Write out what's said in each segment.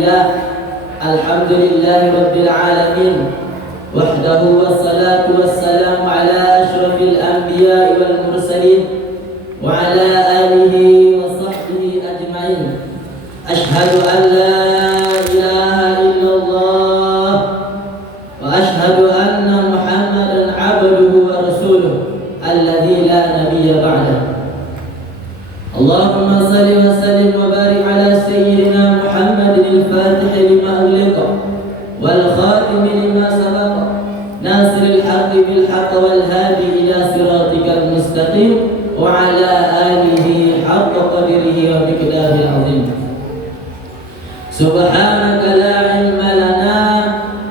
لله الحمد لله رب العالمين وحده والصلاة والسلام على أشرف الأنبياء والمرسلين وعلى آله وصحبه أجمعين أشهد أن لا إله إلا الله وأشهد أن محمدا عبده ورسوله الذي لا نبي بعده اللهم صل وسلم وبارك على سيدنا محمد الفاتح لما أغلق والخاتم لما سبق ناصر الحق بالحق والهادي إلى صراطك المستقيم وعلى آله حق قدره ومقداره العظيم سبحانك لا علم لنا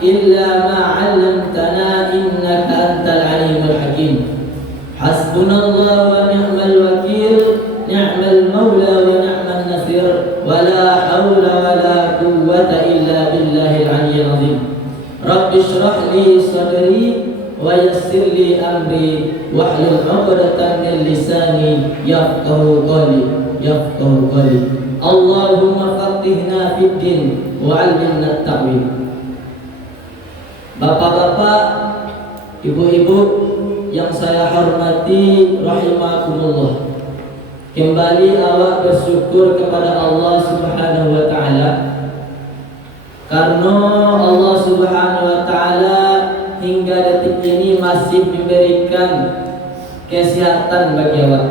إلا ما علمتنا إنك أنت العليم الحكيم حسبنا الله ونعم الوكيل نعم المولى ونعم النصير ولا حول ولا قوة إلا بالله العلي العظيم رب اشرح لي صدري ويسر لي أمري واحلل عقدة من لساني يفقه قولي اللهم فقهنا في الدين وعلمنا التأويل. Bapak-bapak, ibu-ibu yang saya hormati rahimakumullah, kembali awak bersyukur kepada Allah Subhanahu wa taala karena Allah Subhanahu wa taala hingga detik ini masih memberikan kesehatan bagi awak.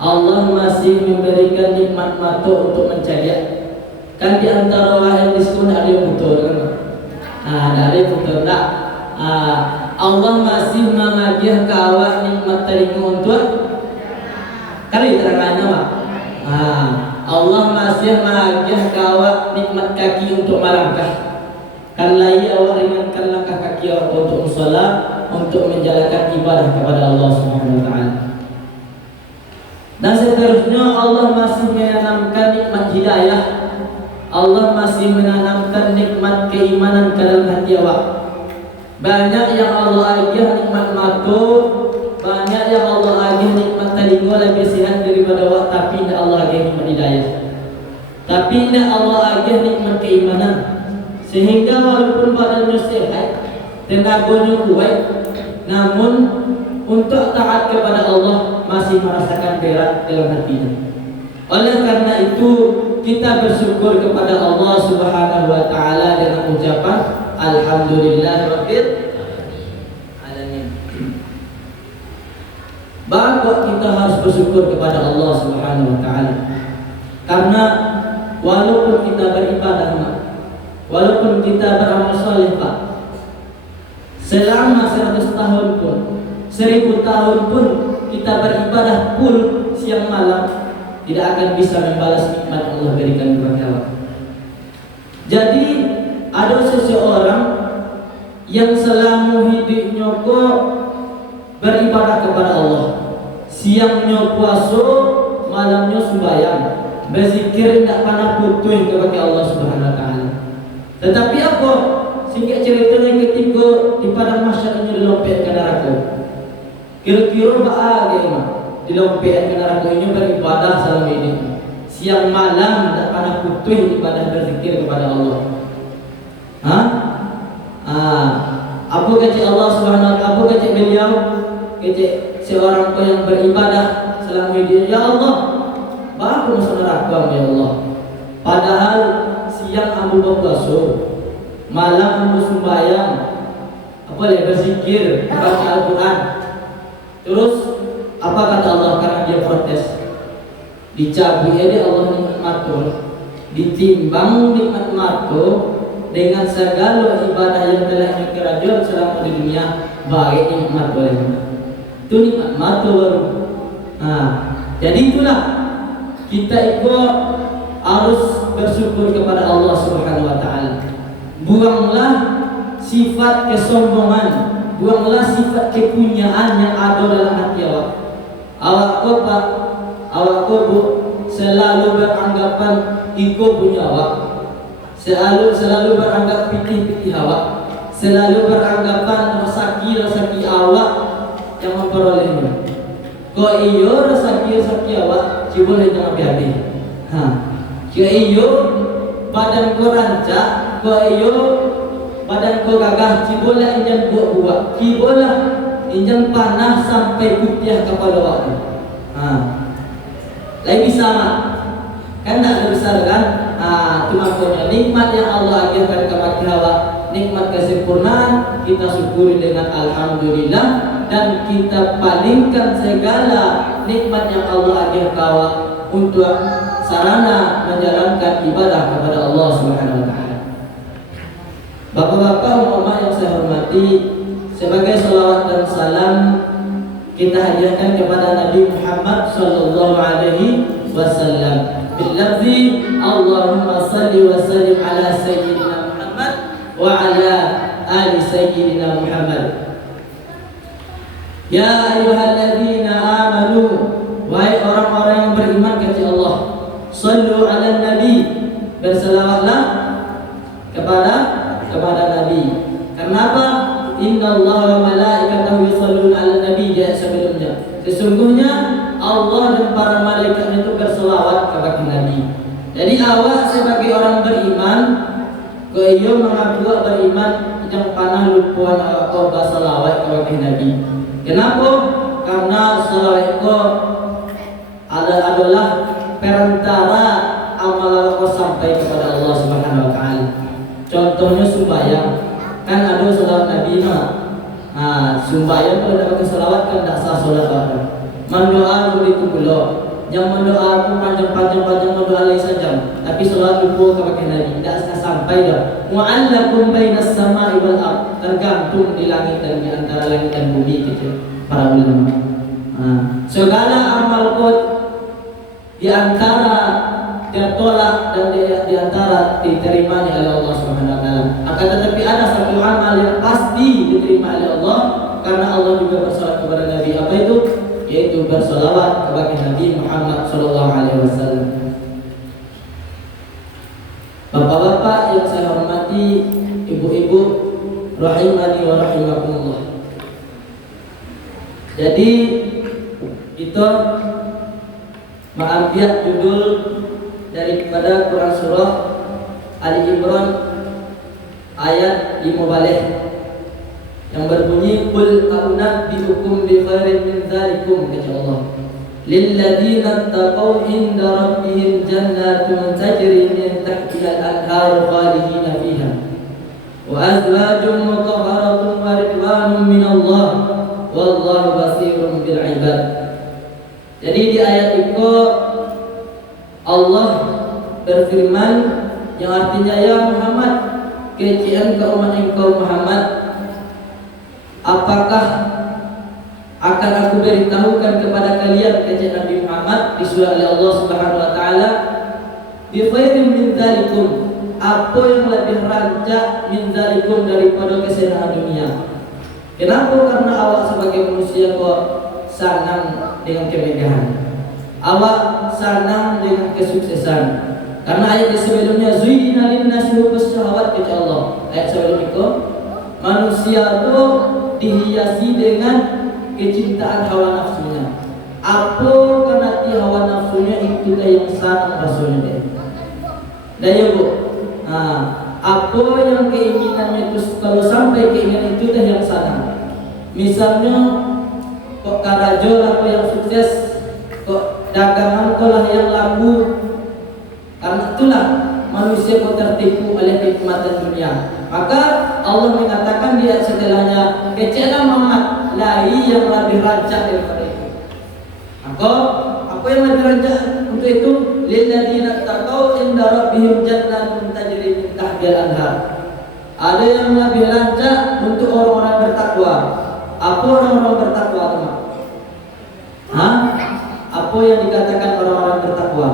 Allah masih memberikan nikmat mata untuk menjaga. Kan di antara awak yang diskon ada yang betul kan? Ada yang betul tak? Allah masih mengagiah ke awak nikmat telinga untuk kali terangkan awak. Allah masih mengagiah ke awak nikmat kaki untuk melangkah. Kan lagi awak ringankan langkah kaki awak untuk salat, untuk menjalankan ibadah kepada Allah Subhanahu wa taala. Dan seterusnya Allah masih menanamkan nikmat hidayah. Allah masih menanamkan nikmat keimanan ke dalam hati awak. Banyak yang Allah agiah nikmat mata, banyak yang Allah agiah nikmat telinga lebih sehat daripada awak, tapi tidak Allah agiah nikmat hidayah. Tapi tidak Allah agiah nikmat keimanan. Sehingga walaupun badannya sehat, tenaganya kuat, namun untuk taat kepada Allah masih merasakan berat dalam hatinya. Oleh karena itu kita bersyukur kepada Allah Subhanahu wa taala dengan ucapan alhamdulillahirabbil alamin. Bahwa kita harus bersyukur kepada Allah Subhanahu wa taala. Karena walaupun kita beribadah, walaupun kita beramal saleh, selama 100 tahun pun, 1000 tahun pun kita beribadah pun siang malam, tidak akan bisa membalas nikmat Allah berikan kepada awak. Jadi ada seseorang yang selama hidupnya kok beribadah kepada Allah, siangnya puasa, malamnya sembahyang, berzikir tidak pernah putus kepada Allah Subhanahu wa taala. Tetapi apa? Singkat ceritanya ketika di padang mahsyar ini dilompatkan neraka. Kira-kira bagaimana dilompatkan ke neraka ini beribadah selama ini, siang malam tidak pernah putus ibadah berzikir kepada Allah. Apa kata Allah Subhanahu wa taala? Apa kata beliau? Kata seorang yang beribadah selama hidup, ya Allah, bagus masuk neraka ya Allah. Padahal siang ambil berpuasa, malam ambil sembahyang, apa lagi berzikir, baca Al-Quran. Terus apa kata Allah? Karena dia protes, dicabut dia Allah nikmat mata, ditimbang nikmat mata dengan segala ibadah yang telah dikerjakan selama di dunia, baik nikmat boleh. Itu nikmat mata baru. Jadi itulah kita itu harus bersyukur kepada Allah Subhanahu wa taala. Buanglah sifat kesombongan, buanglah sifat kepunyaan yang ada dalam hati awak. Awak kau selalu beranggapan iko punya awak, selalu beranggap pitih awak, selalu beranggapan rezeki awak yang memperolehnya. Kau iyo rezeki awak, coba jangan habis. Kau iyo badan ko rancak, ko iyo badan ko gagah, cibola injan buak-buak, cibola injan panah sampai putih kepala waktu. Lagi sama, kan tak ada besar kan? Itu makanya nikmat yang Allah ajarkan kepada kita, nikmat kesempurnaan kita syukuri dengan alhamdulillah, dan kita palingkan segala nikmat yang Allah ajarkan untuk sarana menjalankan ibadah kepada Allah Subhanahu wa taala. Bapak-bapak umat yang saya hormati, sebagai salawat dan salam kita hadiahkan kepada Nabi Muhammad sallallahu alaihi wasallam. Bil lafzi Allahumma salli wa sallim ala sayyidina Muhammad wa ala ali sayyidina Muhammad. Ya ayyuhalladzina amanu, wahai orang-orang yang beriman kepada Allah, sallu ala nabi, berselawatlah kepada Nabi. Kenapa? Inna Allah wa malaikatahu yusalluna ala nabi, dia sebelumnya. Sesungguhnya Allah dan para malaikat itu berselawat kepada Nabi. Jadi awak sebagai orang beriman, kau mengaku beriman, jangan panah lupa kau berselawat kepada Nabi. Kenapa? Karena selawat itu adalah perantara amal kau sampai kepada Allah Subhanahu wa taala. Contohnya sembahyang, kan ada selawat Nabi sembahyang kalau tidak pakai selawat kan tak sah solat bareng. Mendoa begitu pula, yang mendoa aku panjang mendoa lagi saja, tapi selawat lupa kepada Nabi tidak sampai dah. Mu'allaqun bainas sama'i wal ardh, tergantung di langit dan di antara langit dan bumi gitu para ulama. Segala amal kau di antara tertolak dan di antara diterimanya oleh Allah Subhanahu wa taala. Akan tetapi ada satu amal yang pasti diterima oleh Allah, karena Allah juga bersalawat kepada Nabi. Apa itu? Yaitu bersalawat kepada Nabi Muhammad sallallahu alaihi wasallam. Bapak-bapak yang saya hormati, ibu-ibu rahimani wa rahimakumullah. Jadi kita mengambil judul daripada Quran surah Ali Imran ayat 5 balik yang berbunyi qul a'unabbi'ukum bi khairin min dzalikum, kata Allah, lil ladzina taqaw inda rabbihim jannatun tajri min tahtiha al-anhar khalidina fiha wa azwajun mutahharatun wa ridwanun min Allah wallahu basirun bil ibad. Jadi di ayat itu Allah berfirman yang artinya, ya Muhammad, kecian ke umat engkau Muhammad, apakah akan aku beritahukan kepada kalian, kata Nabi Muhammad disuruh oleh Allah Subhanahu wa taala, bi khairin min dzalikum, apa yang lebih rancak min dzalikum daripada kesenangan dunia. Kenapa? Karena awak sebagai manusia kok senang dengan kemegahan, awak senang dengan kesuksesan. Karena ayat sebelumnya zuyyina lin-nasi hubbus syahawat, kata Allah. Ayat sebelum itu manusia itu dihiasi dengan kecintaan hawa nafsunya. Apa karena hawa nafsunya itu yang senang rasulnya dia. Dan ya bu, apa yang keinginannya itu, kalau sampai keinginan itu dah yang senang. Misalnya kok karajo lah yang sukses, kok dagangan kau lah yang laku. Karena itulah manusia kau tertipu oleh nikmatan dunia. Maka Allah mengatakan dia setelahnya, kecela Muhammad lari yang lebih rancak daripada itu. Maka apa yang lebih rancak untuk itu? Lilladzina taqaw inda rabbihim jannatun tajri min tahtiha al-anhar. Ada yang lebih rancak untuk orang-orang bertakwa. Apa orang-orang bertakwa, teman? Apa yang dikatakan orang-orang bertakwa?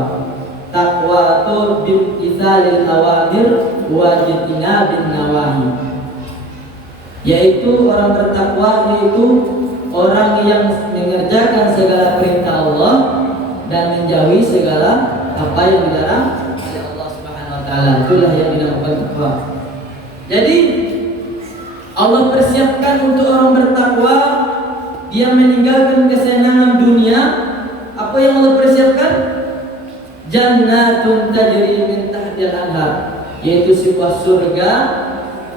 Takwa itu bimtithalil awamir wa jtinabin nawahi. Yaitu orang bertakwa yaitu orang yang mengerjakan segala perintah Allah dan menjauhi segala apa yang dilarang oleh Allah Subhanahu wa taala. Itulah yang dinamakan takwa. Jadi Allah persiapkan untuk orang bertakwa, dia meninggalkan kesenangan dunia. Apa yang Allah persiapkan? Jannatun tajri min tahtiha tahtiha al-anhar, yaitu sebuah surga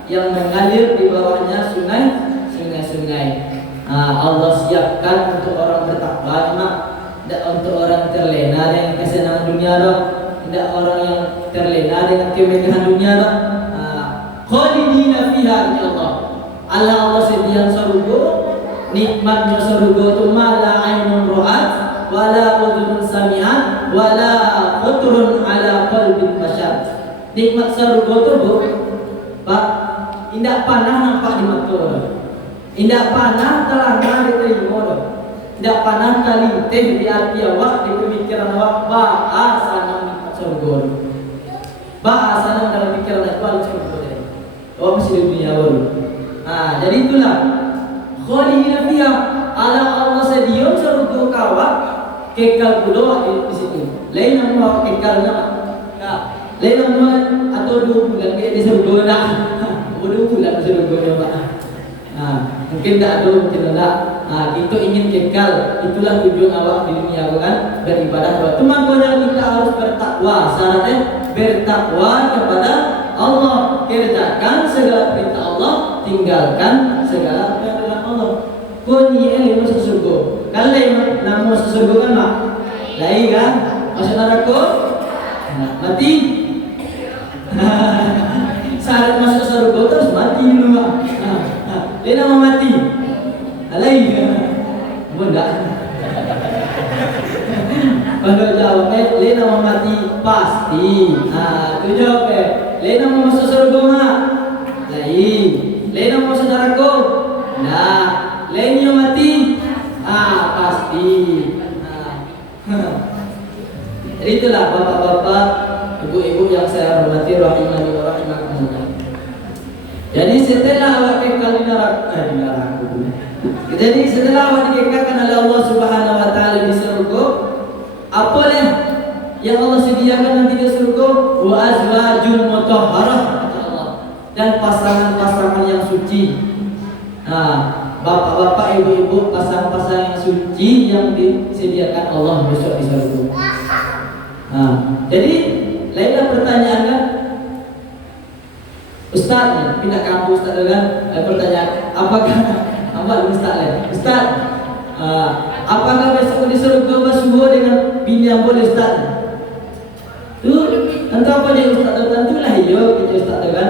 yang mengalir di bawahnya sungai-sungai. Allah siapkan untuk orang bertakwa, tidak untuk orang terlena dengan kesenangan dunia, tidak orang yang terlena dengan kemegahan dunia. Khalidina fiha, Allah sediakan surga, nikmatnya surga itu mala ainun ra'at wala udhun sami'at wala khatrun ala qalbin bashar. Nikmat surga itu Pak, indah panah nampak di mata orang, indah panah terangkan di telinga orang, indah panah terlintih di hati awak, di pemikiran awak. Bahasa nikmat surga, bahasa dalam pikiran awak surga. Oh, masih di dunia baru. Jadi itulah khalidina fiha, Allah sedia surga kawak kekal pula di situ. Lain nama kekal lain nama atau 2 bulan di surga dah. 2 bulan di surga Pak. Mungkin tak ada, mungkin tidak. Kita ingin kekal, itulah tujuan awak di dunia kan, beribadah. Itu makanya kita harus bertakwa. Syaratnya bertakwa kepada Allah, kerjakan segala perintah Allah, tinggalkan segala perintah Allah. Kau ni yang masuk surga. Kalau yang nak masuk surga kan mak, lain kan? Masuk neraka, mati. Syarat masuk surga terus mati dulu mak. Dia nak mati, lain kan? Bunda. Kalau jawabnya, dia nak mati pasti. Tu jawabnya. Lain mau masuk surga mak, lain mau masuk neraka, nah, lain yang mati, pasti. Jadi itulah bapak-bapak, ibu-ibu yang saya hormati, rahimani wa rahimakumullah. Jadi setelah awak kekal di neraka, jadi setelah awak dikekalkan oleh Allah Subhanahu Wa Taala di surga, apa yang Allah sediakan nanti di surga? Wa azwajul mutahharah, dan pasangan-pasangan yang suci. Bapak-bapak, ibu-ibu, pasangan-pasangan yang suci yang disediakan Allah besok di surga. Jadi lainlah pertanyaan kan, Ustaz pindah kampus Ustaz kan? Pertanyaan, apakah Ustaz, apakah besok di surga bersuara dengan bini yang boleh Ustaz? Tu entah apa dia Ustaz, tentulah iya kita Ustaz kan.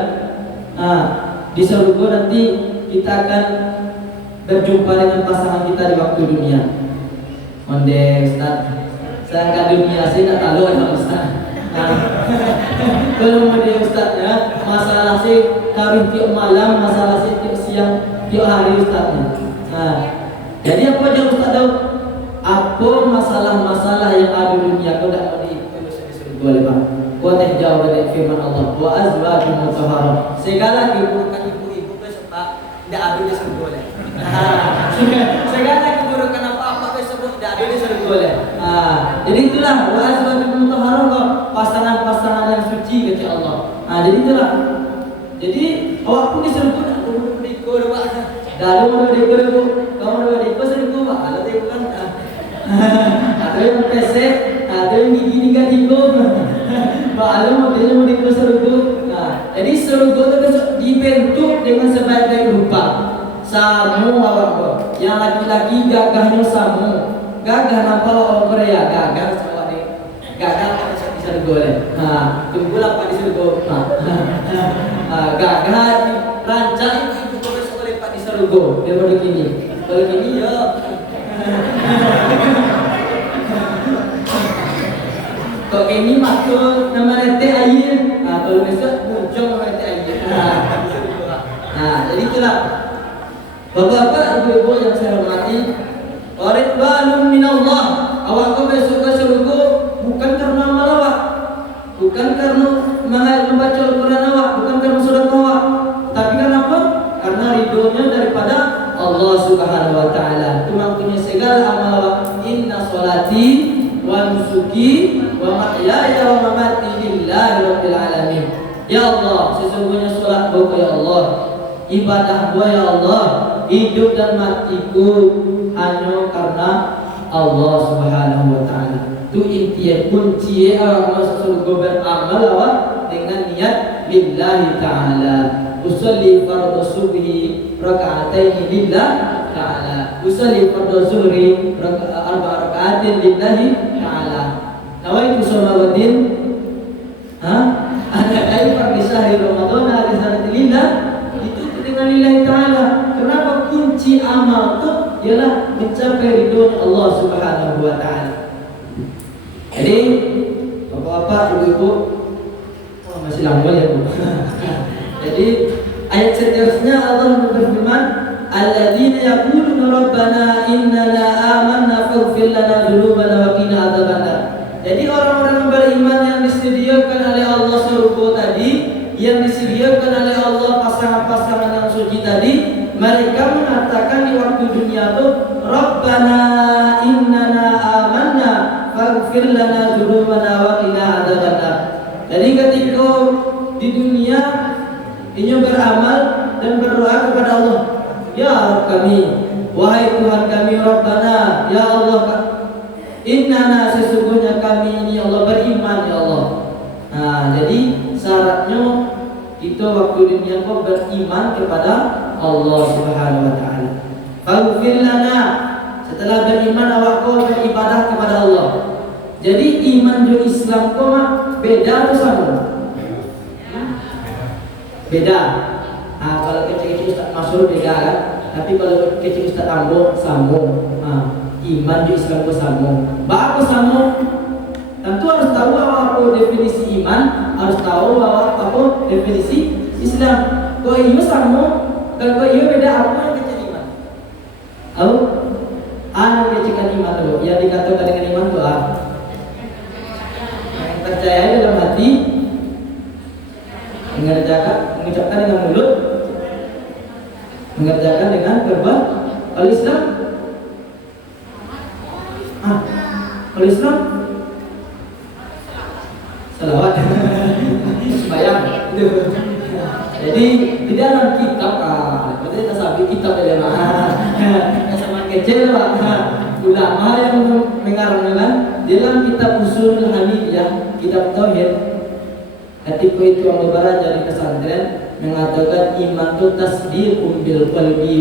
Di surga nanti kita akan berjumpa dengan pasangan kita di waktu dunia. Onde Ustaz, saya kat dunia saya tak tahu ada Ustaz. Kalau dia Ustaz ya, masalah saya kawin tiap malam, masalah saya tiap siang, tiap hari Ustaz. Jadi apa dia Ustaz tahu? Apa masalah-masalah yang ada di dunia kau tak boleh boleh bang. Kau teh jauh dari firman Allah. Wa azwajun mutahharah. Segala keburukan ibu-ibu besok tak tidak ada di surga boleh. Segala keburukan apa-apa besok tidak ada di surga boleh. Jadi itulah wa azwajun mutahharah, pasangan-pasangan yang suci kata Allah. Jadi itulah. Jadi awak pun di surga tak perlu dikor pak. Dah mau dikor bu. Kamu mau dikor surga pak. Kalau dia bukan ada yang pesek, ada yang gigi tiga. Maklum dia mau dikor surga. Jadi surga itu besok dibentuk dengan sebaik-baik rupa. Samu awak yang laki-laki gagahnya samu, gagah nampak orang Korea, gagah sama ni, gagah apa di surga le. Tunggulah apa di surga. Gagah rancang itu besok boleh pak di surga. Dia begini, begini ya. Kok ini maksud nama rete air, kalau besok muncul nama rete air. Jadi itulah bapak-bapak, ibu-ibu yang saya hormati, ridwanun minallah. Awak kau besok ke surga bukan karena amal awak, bukan karena membaca Al-Quran awak, bukan karena sedekah awak, tapi kenapa? Karena ridhonya daripada Allah Subhanahu Wa Taala. Itu maknanya segala amal awak. Inna sholati wa nusuki wa mahyaya wa mamati lillahi rabbil alamin. Ya Allah, sesungguhnya salat gua ya Allah, ibadah gua ya Allah, hidup dan matiku hanya karena Allah Subhanahu Wa Taala. Tu intinya kunci awak masuk surga beramal awak niat lillahi ta'ala. Usolli fardhu subhi raka'ataini lillahi ta'ala. Usolli fardhu zuhri arba'a raka'atin lillahi ta'ala. Nawaitu sholawatin ana kaifar di syahri Ramadan hari sanati lillah, itu dengan lillahi ta'ala. Kenapa? Kunci amal itu ialah mencapai ridho Allah Subhanahu wa ta'ala. Jadi bapak-bapak, ibu-ibu, masih lama ya Bu. Jadi ayat seterusnya Allah berfirman, alladzina yaquluna rabbana innana amanna faghfir lana dzunubana wa qina adzabannar. Jadi orang-orang yang beriman yang disediakan oleh Allah surga tadi, yang disediakan oleh Allah pasangan-pasangan yang suci tadi, mereka mengatakan di waktu dunia itu, rabbana innana amanna faghfir lana dzunubana wa qina adzabannar. Jadi ketika di dunia ini beramal dan berdoa kepada Allah, ya Rabb kami, wahai Tuhan kami, Rabbana, ya Allah, innana sesungguhnya kami ini Allah beriman ya Allah. Nah, jadi syaratnya kita waktu dunia kau beriman kepada Allah Subhanahu wa ta'ala. Faghfir lana, setelah beriman awak kau beribadah kepada Allah. Jadi iman dan Islam kau beda atau sama? Beda. Nah, kalau kecil-kecil Ustaz Masyur beda kan? Tapi kalau kecil Ustaz Ambo sama. Nah, iman dan Islam kau sama. Apa sama? Tentu harus tahu apa definisi iman, harus tahu apa definisi Islam. Kalau iya sama, kalau iya beda, apa yang kecil iman? Tahu? Anu kecilkan iman itu, yang dikatakan dengan iman itu yang percaya dalam hati, mengucapkan dengan mulut, mengerjakan dengan perbuatan. Kalau Islam, kalau Islam salawat, sembahyang. Jadi di dalam kitab, berarti kita sabi kitab dari mana? Sama kecil Pak. Ulama yang mengarangkan dalam kitab Ushul Hamidiyah, kitab tauhid, ketika itu yang beberapa dari pesantren mengatakan iman itu tasdiqun bil qalbi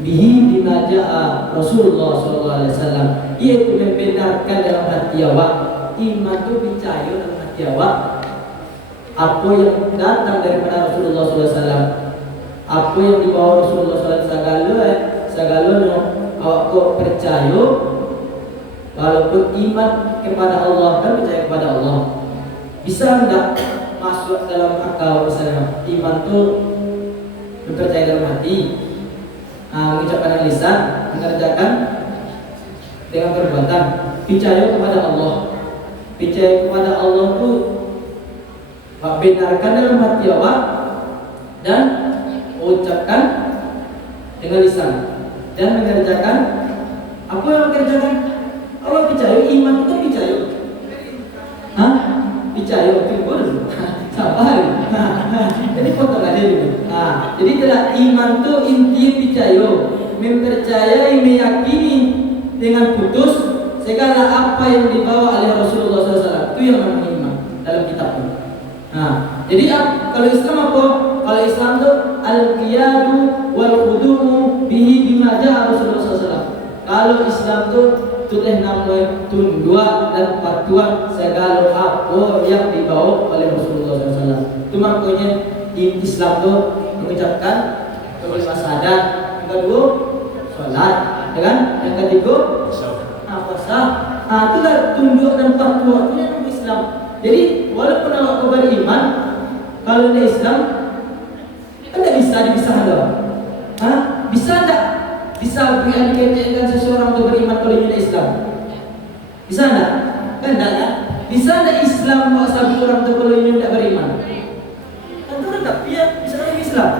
bihi bima jaa Rasulullah sallallahu alaihi wasallam. Yaitu membenarkan dalam hati awak. Iman itu percaya dalam hati awak apa yang datang daripada Rasulullah sallallahu alaihi wasallam. Apa yang dibawa Rasulullah sallallahu alaihi wasallam segalanya awak kok percaya, walaupun iman kepada Allah kan percaya kepada Allah. Bisa enggak masuk dalam akal misalnya iman itu percaya dalam hati, mengucapkan dengan lisan, mengerjakan dengan perbuatan, percaya kepada Allah. Percaya kepada Allah itu benarkan dalam hati awak dan ucapkan dengan lisan dan mengerjakan apa yang mengerjakan. Allah percaya, iman itu percaya. Percaya itu boleh. Sabar. Jadi potong aja dulu. Jadi telah iman itu inti percaya, mempercayai, meyakini dengan putus segala apa yang dibawa oleh Rasulullah SAW. Itu yang namanya iman dalam kitab ini. Jadi kalau Islam apa? Kalau Islam itu al-qiyadu wal khudu'u bihi bima ja'a Rasulullah SAW. Kalau Islam itu tulis nama tunduk dan patuh segala apa yang dibawa oleh Rasulullah SAW. Itu makanya di Islam itu mengucapkan kelima syahadat, yang kedua sholat, kan? Yang ketiga puasa. Itulah tunduk dan patuh itu yang Islam. Jadi walaupun awak beriman, kalau di Islam kan tidak bisa dipisahkan. Bisa tidak? Bisa dikaitkan seseorang untuk beriman kalau dia Islam? Bisa tidak? Kan tidak ya? Bisa tidak Islam kalau satu orang untuk kalau dia tidak beriman? Tentu tidak. Ya, bisa jadi Islam.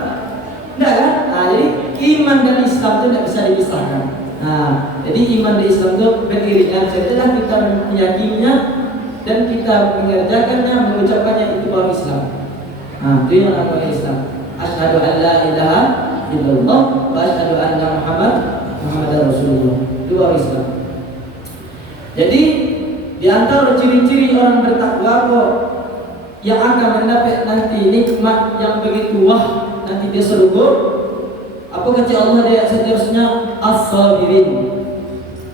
Tidak kan? Jadi iman dan Islam itu tidak bisa dipisahkan. Jadi iman dan Islam itu beriringan. Setelah kita meyakininya dan kita mengerjakannya, mengucapkannya, itu baru Islam. Itu yang namanya Islam. Asyhadu an la ilaha illallah wa asyhadu anna Muhammadar Rasulullah. Itu baru Islam. Jadi di antara ciri-ciri orang bertakwa kok yang akan mendapat nanti nikmat yang begitu wah nanti di surga. Apa kata Allah di ayat seterusnya? As-sabirin.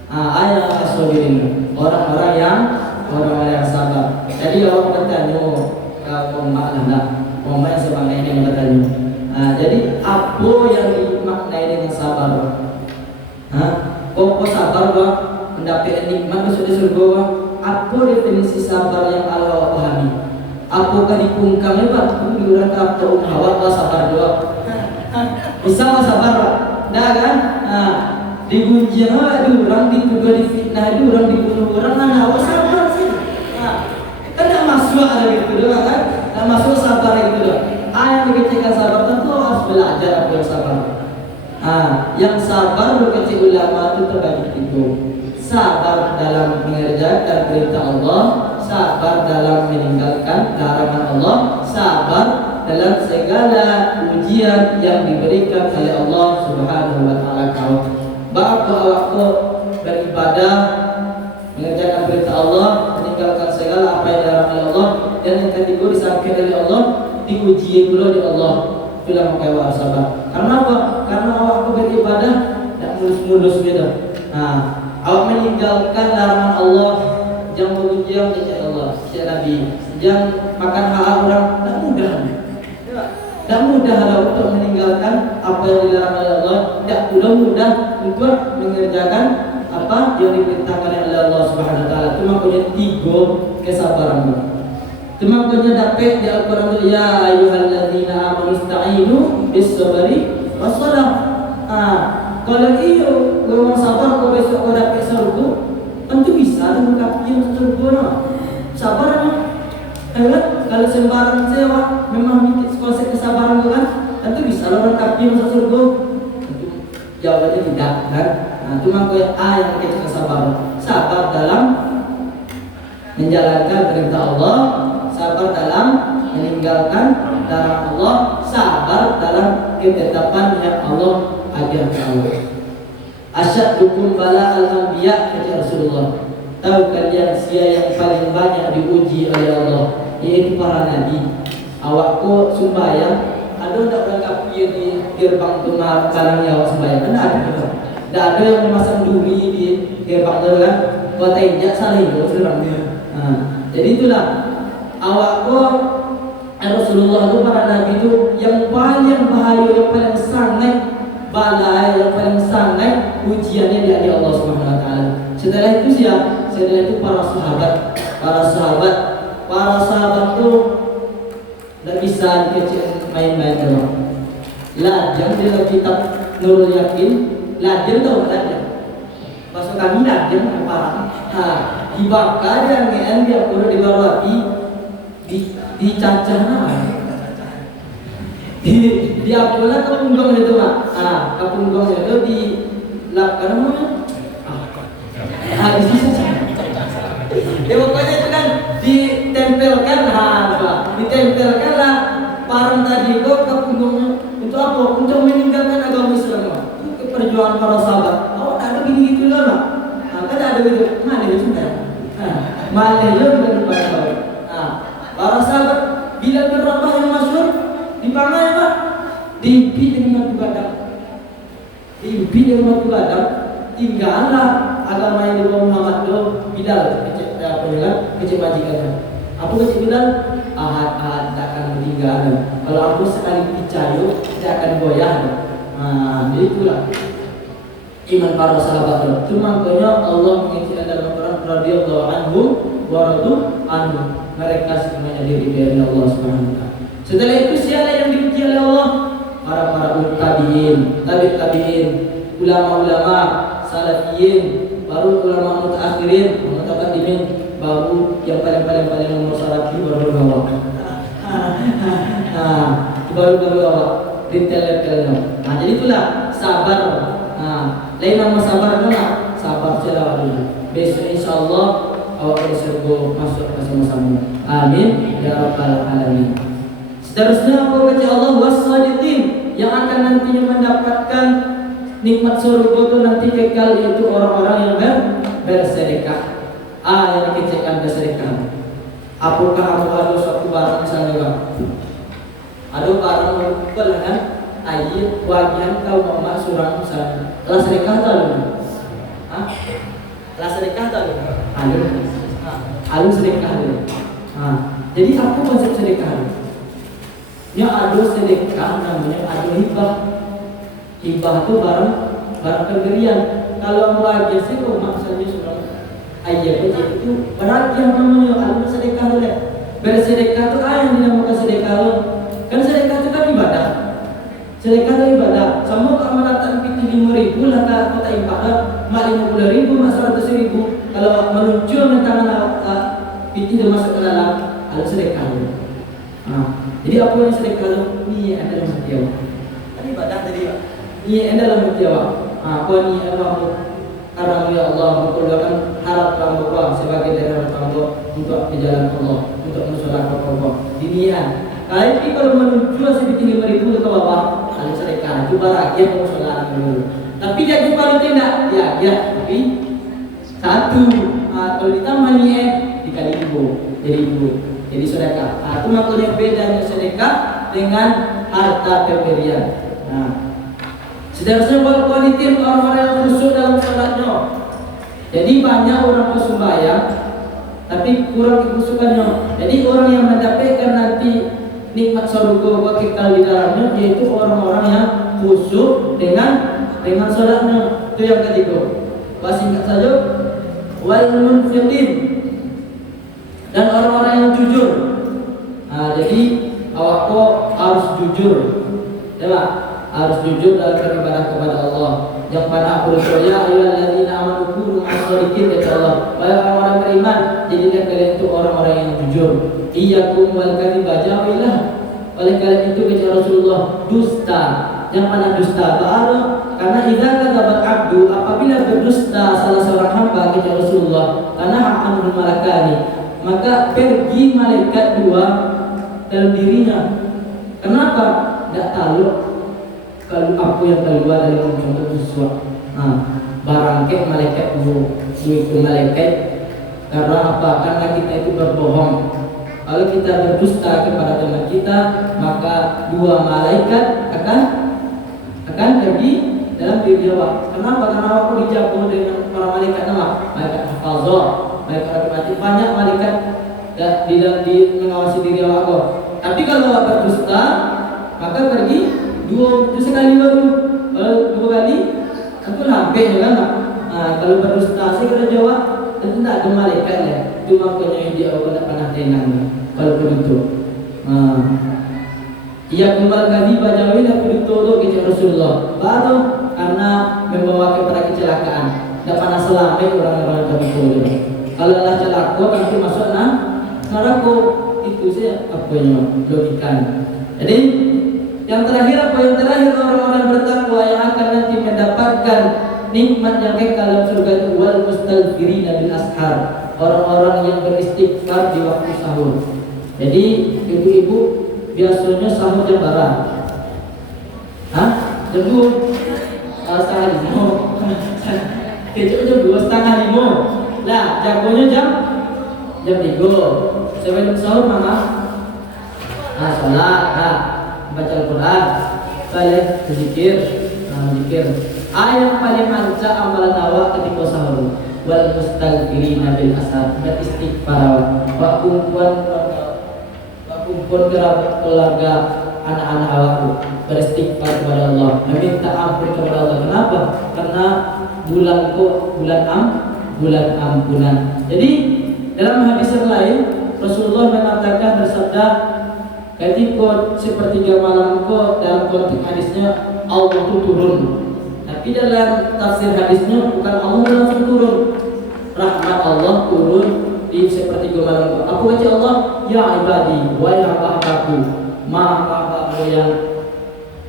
Ayat as-sabirin, orang-orang yang sabar. Jadi orang bertanya, umat yang sebagai yang bertanya. Jadi apa yang dimaknai dengan sabar? Kok sabar bah mendapat nikmat masuk di surga bah? Apa definisi sabar yang Allah pahami? Apakah dipungkangnya bah? Diurang kata hawa bah sabar doa. Bisa bah sabar bah? Dah kan? Digunjing diurang, dituduh, difitnah, diurang, dibunuh orang, hawa sabar sih. Kan tak masuk ada gitu doang kan? Tak masuk sabar gitu doang. Yang dikecilkan sabar tentu harus belajar apa yang sabar. Yang sabar berkecil ulama itu terbagi tiga. Sabar dalam mengerjakan perintah Allah, sabar dalam meninggalkan larangan Allah, sabar dalam segala ujian yang diberikan oleh Allah Subhanahu wa taala. Waktu beribadah, mengerjakan perintah Allah, meninggalkan segala apa yang dilarang oleh Allah, dan yang ketiga disangkir oleh Allah, diuji dulu di Allah. Itulah makanya sabar. Karena apa? Karena awak beribadah tidak mulus-mulus gitu. Awak meninggalkan larangan Allah, jangan berujian kepada Allah, kepada Nabi, jangan makan hak orang, tidak mudah. Tidak mudah untuk meninggalkan apa yang dilarang oleh Allah. Tidak mudah untuk mengerjakan apa yang diperintahkan oleh Allah Subhanahu wa taala. Itu makanya tiga kesabaran. Itu makanya dapat di Al-Qur'an itu ya ayyuhalladzina amanu ista'inu bis-sabri was-shalah. Kalau iyo orang sabar kau besok kau dapat surga, tentu bisa mengkapi yang surga. Sabar kan? Kalau sembarang sewa memang konsep kesabaran itu kan, tentu bisa orang mengkapi yang surga. Jawabannya tidak kan? Itu makanya yang kita kesabaran. Sabar dalam menjalankan perintah Allah, sabar dalam meninggalkan larangan Allah, sabar dalam ketetapan yang Allah ajarkan. Asyaddukum bala al-anbiya, kata Rasulullah. Tahu kalian siapa yang paling banyak diuji oleh Allah? Yaitu para nabi. Awakku sembahyang, ada tak berangkat di gerbang rumah kalangnya awak sembahyang? Tidak ada. Tidak ada yang memasang duri di gerbang itu kan? Kau tidak salah itu serangnya. Jadi itulah awakku Rasulullah itu, para nabi itu yang paling bahaya, yang paling sangat balai, yang paling sangat ujiannya dari Allah Subhanahu wa taala. Setelah itu siapa? Setelah itu para sahabat. Para sahabat itu tidak bisa dikecil main-main doang. Lajang dalam kitab Nurul Yakin, lajang tahu tak lajang? Masuk kami lajang parah. Dibakar yang dia perlu dibawa api, dicacah nama. Dia pula kepunggong itu mak. Kepunggong itu di lakukan namanya. Di sisi. Pokoknya itu kan ditempelkan, ditempelkan lah parang tadi itu kepunggongnya. Untuk apa? Untuk meninggalkan agama Islam. Itu perjuangan para sahabat. Ada gini gitu lah mak. Kan ada gitu. Mana itu sebenarnya? Mana itu benar-benar. Para sahabat bila berapa yang masyhur dipanggil pak, diimpi dengan batu badak, diimpi dengan batu badak, tinggallah agama yang dibawa Muhammad itu. Bilal kecil majikannya. Aku kecil Bilal, ahad tak akan meninggal. Kalau aku sekali percaya, tidak akan goyah. Jadi itulah iman para sahabat itu. Itu makanya Allah mengingatkan dalam Al-Quran, radhiyallahu anhum wa radu anhu. Mereka semuanya diri dari Allah Subhanahu wa taala. Setelah itu siapa yang diuji oleh Allah? Para tabi'in, ulama-ulama, salafiyin, baru ulama mutaakhirin, mutaqaddimin, baru yang paling nomor salafi baru bawah. Baru bawah detail-detailnya. Jadi itulah sabar. Lain nama sabar itu sabar saja dulu. Besok insyaallah awak surga masuk bersama-sama. Amin ya rabbal alamin. Seterusnya apa kata Allah? Was-shadiqin, yang akan nantinya mendapatkan nikmat surga itu nanti kekal, yaitu orang-orang yang bersedekah. Yang dikecilkan bersedekah. Apakah kamu ada suatu barang misalnya bang? Ada barang berupa kan? Ayat wajian kau mama surang misalnya. Telah sedekah tak lu? Hah? Telah sedekah tak lu? Alu sedekah lu. Jadi apa konsep sedekah lu? Ya ada sedekah namanya ada hibah. Hibah itu barang pemberian. Kalau wajian sih kau misalnya surang ayat itu berakhir namanya alu sedekah lu. Bersedekah itu yang dinamakan sedekah lu. Kan sedekah itu kan ibadah. Sedekah itu ibadah. Sama kalau datang piti 5.000 lah kata ibadah, mak 50.000, mak 100.000. Kalau meluncur tentang piti itu masuk ke dalam ada sedekah itu. Jadi apa yang sedekah itu? Ini adalah hati awak. Kan ibadah tadi pak. Ini adalah hati awak. Apa ni awak karena ya Allah berkeluarkan harap kamu sebagai dari harap kamu untuk ke jalan Allah, untuk mensolatkan Allah. Dinian. Tapi kalau menuju sedikit 5.000 ke bawah, ada sedekah. Coba rakyat mau sholat dulu. Tapi jangan kalau tidak, ya, tapi satu. Kalau ditambah nih dikali 2, jadi 2, jadi sedekah. Itu makanya bedanya sedekah dengan harta pemberian. Seharusnya kualitas orang-orang yang khusyuk dalam sholatnya. Jadi banyak orang bersembahyang, tapi kurang kekhusyukannya. Jadi orang yang mendapatkan nanti nikmat surga kekal di dalamnya yaitu orang-orang yang khusyuk dengan salatnya. Itu yang ketiga. Singkat saja, wal munfiqin, dan orang-orang yang jujur. Jadi awak harus jujur, ya, harus jujur dalam beribadah kepada Allah. Yang pada aku ya ayyuhalladzina amanu kunu ma'as-shadiqin, kata Allah. Wahai orang-orang beriman, jadilah kalian itu orang-orang yang jujur. Iyyakum wal kadhiba, jauhilah oleh kalian itu kata Rasulullah dusta. Yang mana dusta? Karena idza kadzaba abdu, apabila berdusta salah seorang hamba kata Rasulullah, karena akan malakani, maka pergi malaikat 2 dalam dirinya. Kenapa? Tidak tahu kalau apa yang keluar dari contoh sesuatu. Barangkali malaikat itu malaikat karena apa? Karena kita itu berbohong. Kalau kita berdusta kepada teman kita, maka 2 malaikat akan pergi dalam diri awak. Kenapa? Karena aku dijaga dengan para malaikat nama, malaikat hafazah, malaikat rahmati, banyak malaikat di mengawasi diri awak. Tapi kalau awak berdusta, maka pergi 2 sekali baru, kalau 2 kali, aku hampir kan? Kalau berdusta, saya kira jawab, tentu tak ada malaikat ya. Cuma makanya dia awak tak pernah tenang. Kalau begitu, ia kembali kali baca wila begitu kita Rasulullah. Baru karena membawa kepada kecelakaan. Tidak pernah selamat orang-orang begitu. Kalau Allah celaka nanti masuk neraka. Itu saja apa yang logikanya. Jadi yang terakhir apa? Yang terakhir orang-orang bertakwa yang akan nanti mendapatkan nikmat yang kekal dalam surga itu wal mustaghfirina bil ashar. Orang-orang yang beristighfar di waktu sahur. Jadi ibu-ibu biasanya sahur jam berapa? Jam 2:30. Kecil jam 2:30. Lah, jagonya jam 3. Sebelum sahur mana? Salat, baca Al-Quran, balik berzikir, zikir. Yang paling manca amalan awak ketika sahur. Wal mustaghfirina bil ashar, beristighfar. Wa kumpul kerabat keluarga anak-anak awakku beristighfar kepada Allah, meminta ampun kepada Allah. Kenapa? Karena bulan ampunan. Jadi dalam hadis yang lain Rasulullah mengatakan bersabda, ketika sepertiga malam kau, dalam konteks hadisnya Allah itu turun. Tapi dalam tafsir hadisnya bukan Allah langsung turun, rahmat Allah turun di sepertiga malam. Aku baca Allah, ya ibadi, wahai hamba-hambaku, maha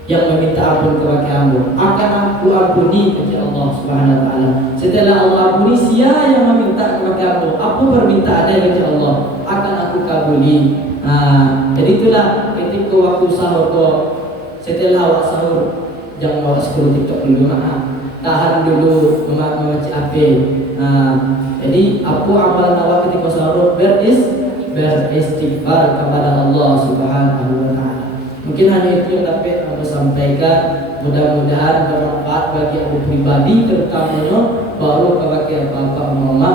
yang meminta ampun kepada kamu, akan aku ampuni, kata Allah Subhanahu wa taala. Setelah Allah ampuni, siapa yang meminta kepada kamu, apa permintaannya, kata Allah, akan aku kabuli. Jadi itulah ketika waktu sahur kok, setelah awak sahur jangan bawa scroll TikTok dulu, tahan dulu membaca HP. Jadi apa amalan awak ketika sahur beristighfar kepada Allah Subhanahu wa taala. Mungkin hanya itu yang dapat aku sampaikan. Mudah-mudahan bermanfaat bagi aku pribadi, terutamanya baru bagi bapak mama.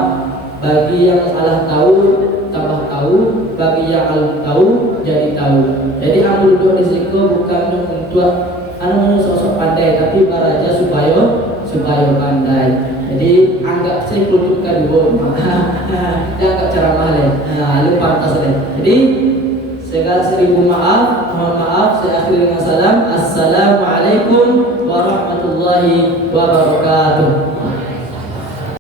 Bagi yang salah tahu tambah tahu, bagi yang alim tahu jadi tahu. Jadi aku duduk di situ bukan untuk sosok pandai, tapi baraja supaya pandai. Jadi anggap saya kultur kedua, anggap ceramah deh. Nah, lu pantas deh. Jadi segala seribu maaf, mohon maaf. Saya akhiri dengan salam. Assalamualaikum warahmatullahi wabarakatuh.